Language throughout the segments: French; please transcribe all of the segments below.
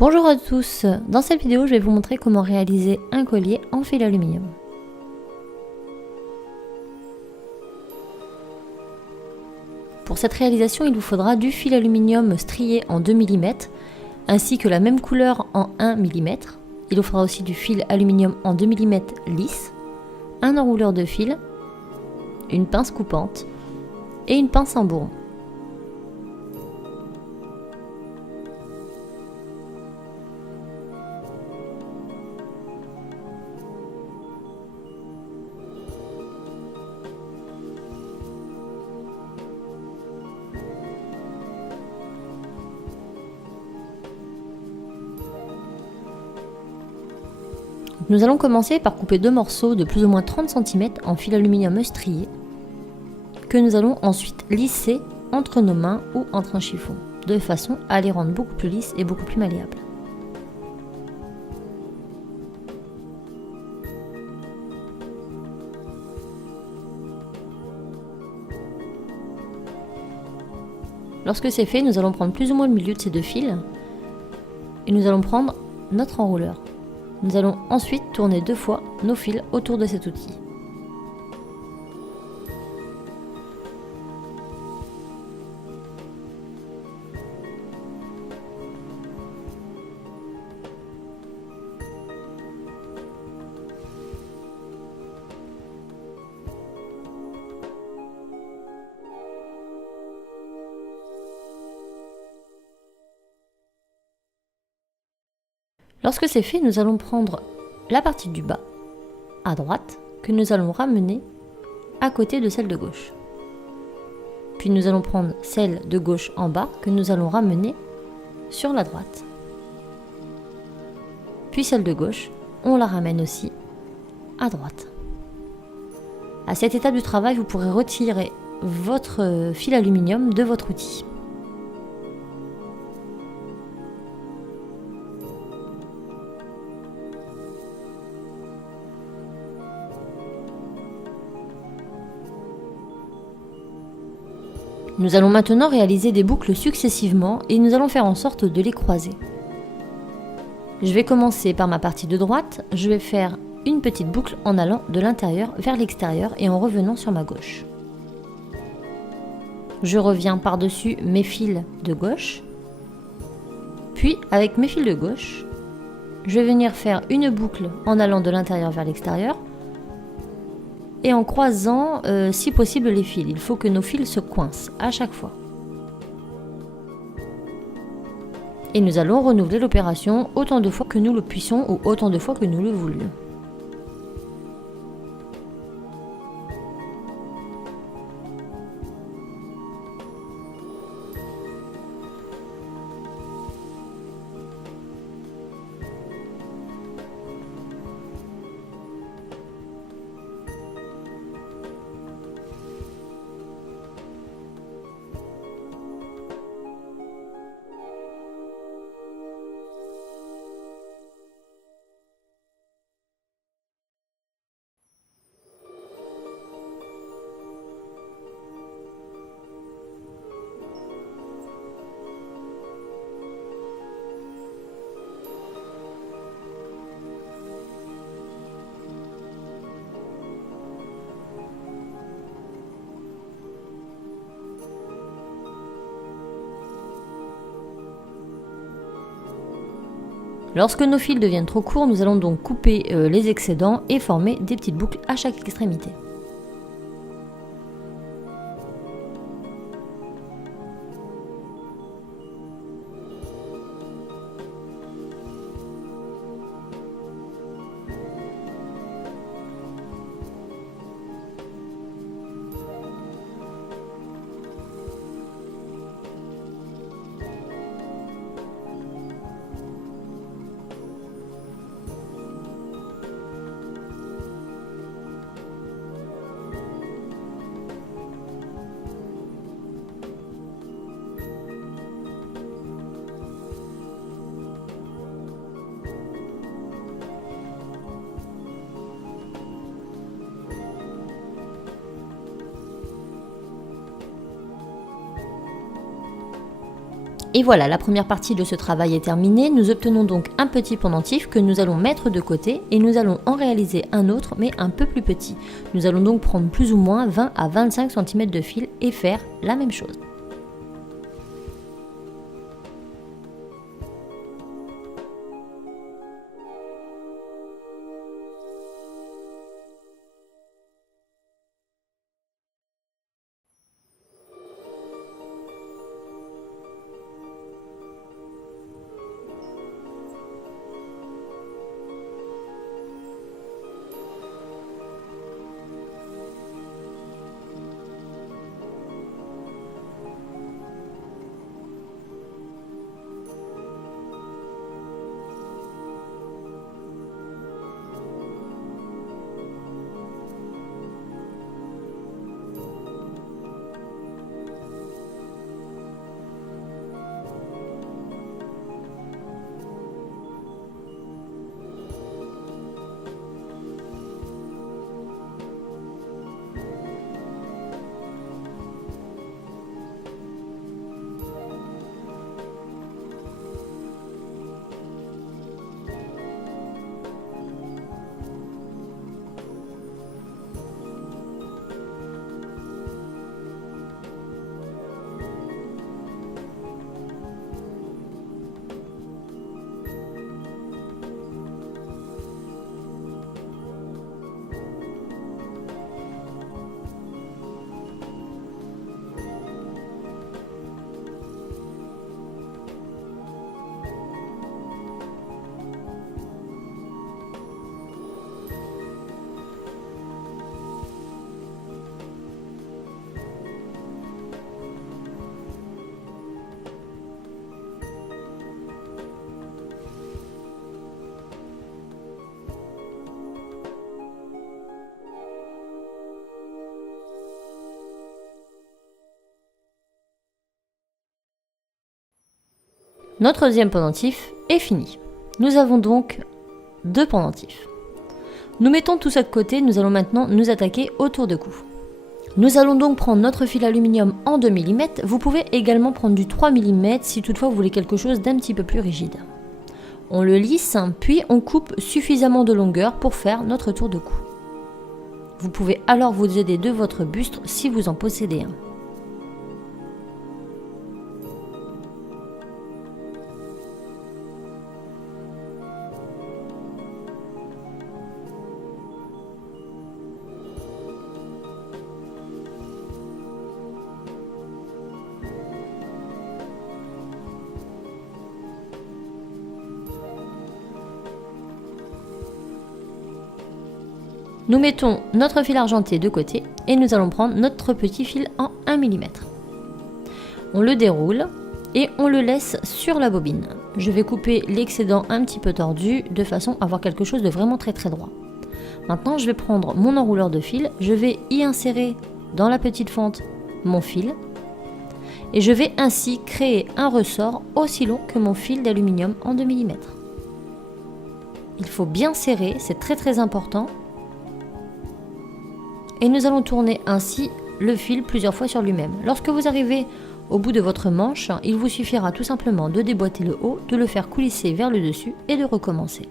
Bonjour à tous, dans cette vidéo je vais vous montrer comment réaliser un collier en fil aluminium. Pour cette réalisation il vous faudra du fil aluminium strié en 2 mm ainsi que la même couleur en 1 mm. Il vous faudra aussi du fil aluminium en 2 mm lisse, un enrouleur de fil, une pince coupante et une pince en bourron. Nous allons commencer par couper deux morceaux de plus ou moins 30 cm en fil aluminium strié que nous allons ensuite lisser entre nos mains ou entre un chiffon, de façon à les rendre beaucoup plus lisses et beaucoup plus malléables. Lorsque c'est fait, nous allons prendre plus ou moins le milieu de ces deux fils et nous allons prendre notre enrouleur. Nous allons ensuite tourner deux fois nos fils autour de cet outil. Lorsque c'est fait, nous allons prendre la partie du bas, à droite, que nous allons ramener à côté de celle de gauche. Puis nous allons prendre celle de gauche en bas, que nous allons ramener sur la droite. Puis celle de gauche, on la ramène aussi à droite. À cette étape du travail, vous pourrez retirer votre fil aluminium de votre outil. Nous allons maintenant réaliser des boucles successivement et nous allons faire en sorte de les croiser. Je vais commencer par ma partie de droite, je vais faire une petite boucle en allant de l'intérieur vers l'extérieur et en revenant sur ma gauche. Je reviens par-dessus mes fils de gauche, puis avec mes fils de gauche, je vais venir faire une boucle en allant de l'intérieur vers l'extérieur et en croisant si possible les fils. Il faut que nos fils se coincent à chaque fois. Et nous allons renouveler l'opération autant de fois que nous le puissions ou autant de fois que nous le voulions. Lorsque nos fils deviennent trop courts, nous allons donc couper les excédents et former des petites boucles à chaque extrémité. Et voilà, la première partie de ce travail est terminée. Nous obtenons donc un petit pendentif que nous allons mettre de côté et nous allons en réaliser un autre mais un peu plus petit. Nous allons donc prendre plus ou moins 20 à 25 cm de fil et faire la même chose. Notre deuxième pendentif est fini. Nous avons donc 2 pendentifs. Nous mettons tout ça de côté, nous allons maintenant nous attaquer au tour de cou. Nous allons donc prendre notre fil aluminium en 2 mm, vous pouvez également prendre du 3 mm si toutefois vous voulez quelque chose d'un petit peu plus rigide. On le lisse, puis on coupe suffisamment de longueur pour faire notre tour de cou. Vous pouvez alors vous aider de votre buste si vous en possédez un. Nous mettons notre fil argenté de côté et nous allons prendre notre petit fil en 1 mm. On le déroule et on le laisse sur la bobine. Je vais couper l'excédent un petit peu tordu de façon à avoir quelque chose de vraiment très droit. Maintenant, je vais prendre mon enrouleur de fil, je vais y insérer dans la petite fente mon fil et je vais ainsi créer un ressort aussi long que mon fil d'aluminium en 2 mm. Il faut bien serrer, c'est très important. Et nous allons tourner ainsi le fil plusieurs fois sur lui-même. Lorsque vous arrivez au bout de votre manche, il vous suffira tout simplement de déboîter le haut, de le faire coulisser vers le dessus et de recommencer.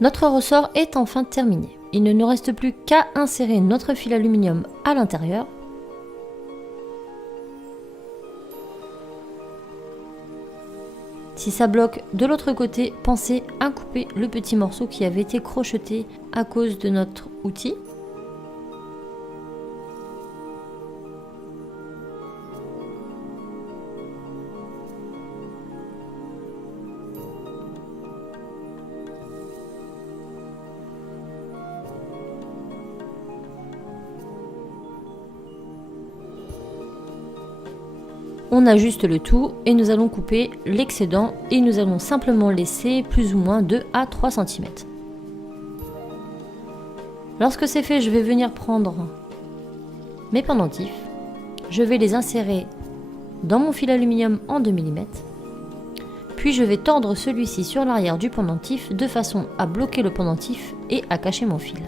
Notre ressort est enfin terminé. Il ne nous reste plus qu'à insérer notre fil aluminium à l'intérieur. Si ça bloque de l'autre côté, pensez à couper le petit morceau qui avait été crocheté à cause de notre outil. On ajuste le tout et nous allons couper l'excédent et nous allons simplement laisser plus ou moins 2 à 3 cm. Lorsque c'est fait, je vais venir prendre mes pendentifs. Je vais les insérer dans mon fil aluminium en 2 mm. Puis je vais tordre celui-ci sur l'arrière du pendentif de façon à bloquer le pendentif et à cacher mon fil.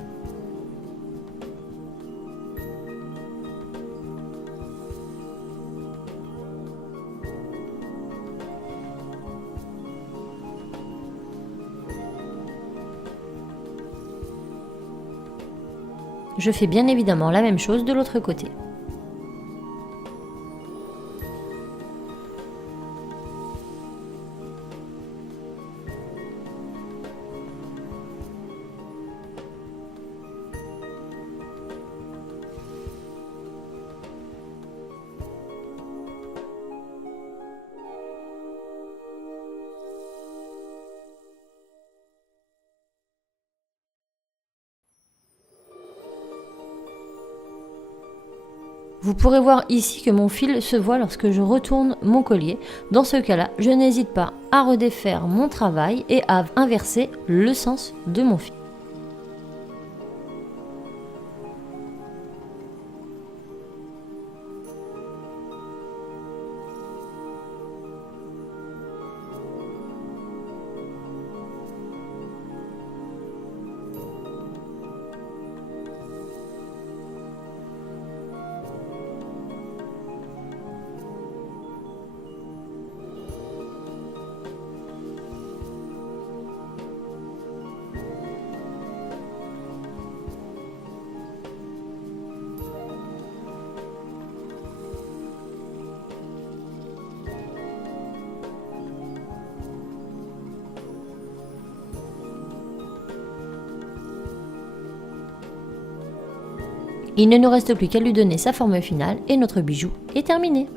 Je fais bien évidemment la même chose de l'autre côté. Vous pourrez voir ici que mon fil se voit lorsque je retourne mon collier. Dans ce cas-là, je n'hésite pas à redéfaire mon travail et à inverser le sens de mon fil. Il ne nous reste plus qu'à lui donner sa forme finale et notre bijou est terminé.